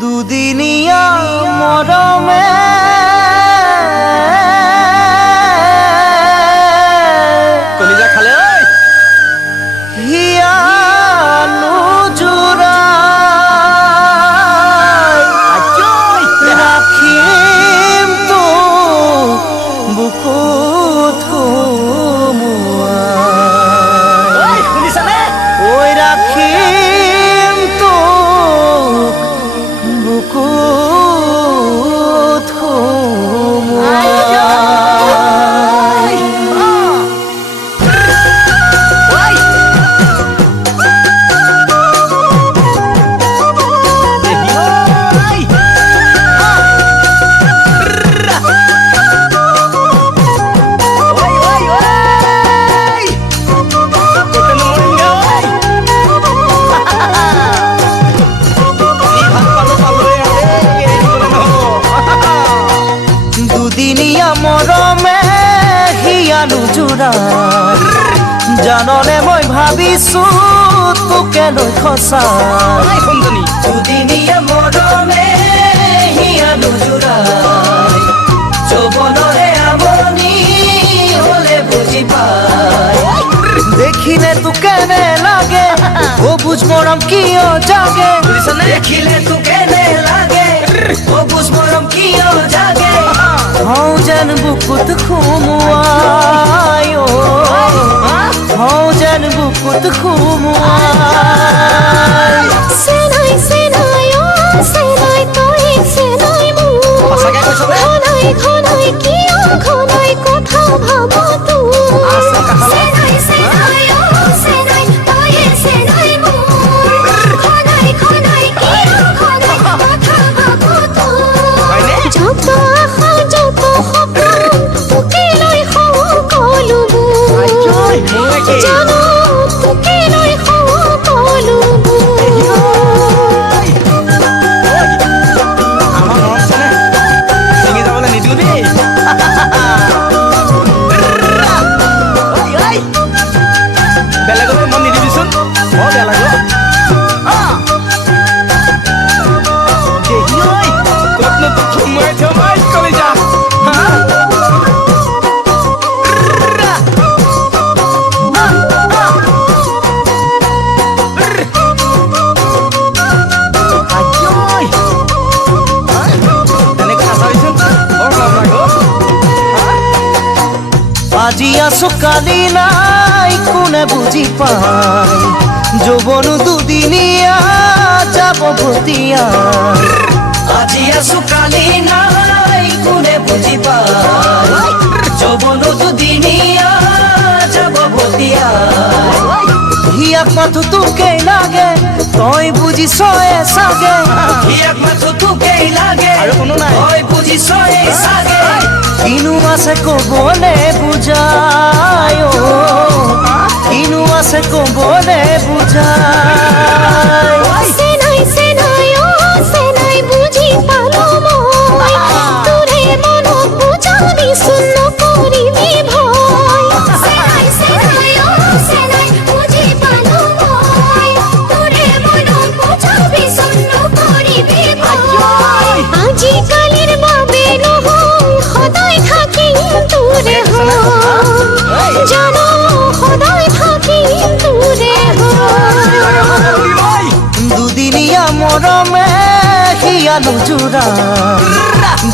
দুদিনিয়া মরমে কলিজা খালে হিয়া নুজুরা রাখিম তো বুকুত হুমুয়াই শুনিছানে ওই রাখিম তো বুকুত হুমুয়াই দুদিনিয়া মৰমে হিয়া নুজুৰা জাননে মই ভাবিছো তোকে লৈ খচাই দুদিনিয়া মৰমে হিয়া নুজুৰা যৌৱনৰে আমনি হলে বুজি পাই দেখিলে তোকে নে লাগে ও বুঝ মৰম কিয় জাগে দেখিলে তোকে নে লাগে ও বুঝ মৰম কিয় জাগে হও যেন বুকুত খুমুয়াই হও যেন বুকুত খুমুয়াই সেনাই সেনাই ও সেনাই তুই সেনাই মু ঘনাই ঘনাই কিয় ঘনাই কথা ভাবো তুই সেনাই সেনাই ও সেনাই তুই সেনাই মু ঘনাই ঘনাই কিয় ঘনাই কথা ভাবো তুই যত আশা যত সপোন তোকে লৈ সকলোবোৰ জানো তোকে লৈ সকলোবোৰ বেলেগলৈ মন নিদিবিচোন মই বেয়া লাগিব ক'তনো তোক সোমোৱাই থমাই কলিজা আজি আছো কালি নাই কোনে বুজি পাই যৌৱন দুদিনীয়া যাব ভতিয়া আজি আছো কালি নাই কোনে বুজি পাই যৌৱন দুদিনীয়া যাব ভতিয়া হিয়াক মাথো তোকেই লাগে তই বুজিছয়ে চাগে হিয়াক মাথো তোকেই লাগে আৰু কোনো নাই তই বুজিছয়ে চাগে কিনো আছে কবলে বুজাই কিনো আছে কবলে বুজাই সেনাই সেনাই ও সেনাই বুজি পালো মই তোৰে মনত বুজাবি চোন নকৰিবি ভয় সেনাই সেনাই ও সেনাই বুজি পালো মই তোৰে মনত বুজাবি চোন নকৰিবি ভয় আজিকালিৰ বাবে নহয় সদায় থাকিম তোৰে হয় জানো সদায় থাকিম তোৰে হয় দুদিনীয়া মৰমে হিয়া নুজুৰা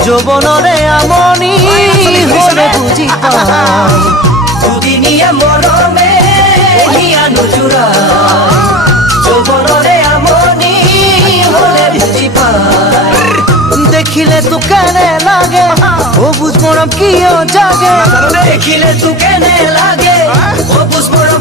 যৌৱনৰে আমনি হলে বুজি পাই দুদিনীয়া মৰমে হিয়া নুজুৰা যৌৱনৰে আমনি হলে বুজি পাই দেখিলে তোকে নে লাগে ও বুঝ মৰম কিয় জাগে দেখিলে তোকে নে লাগে ও বুঝ মৰম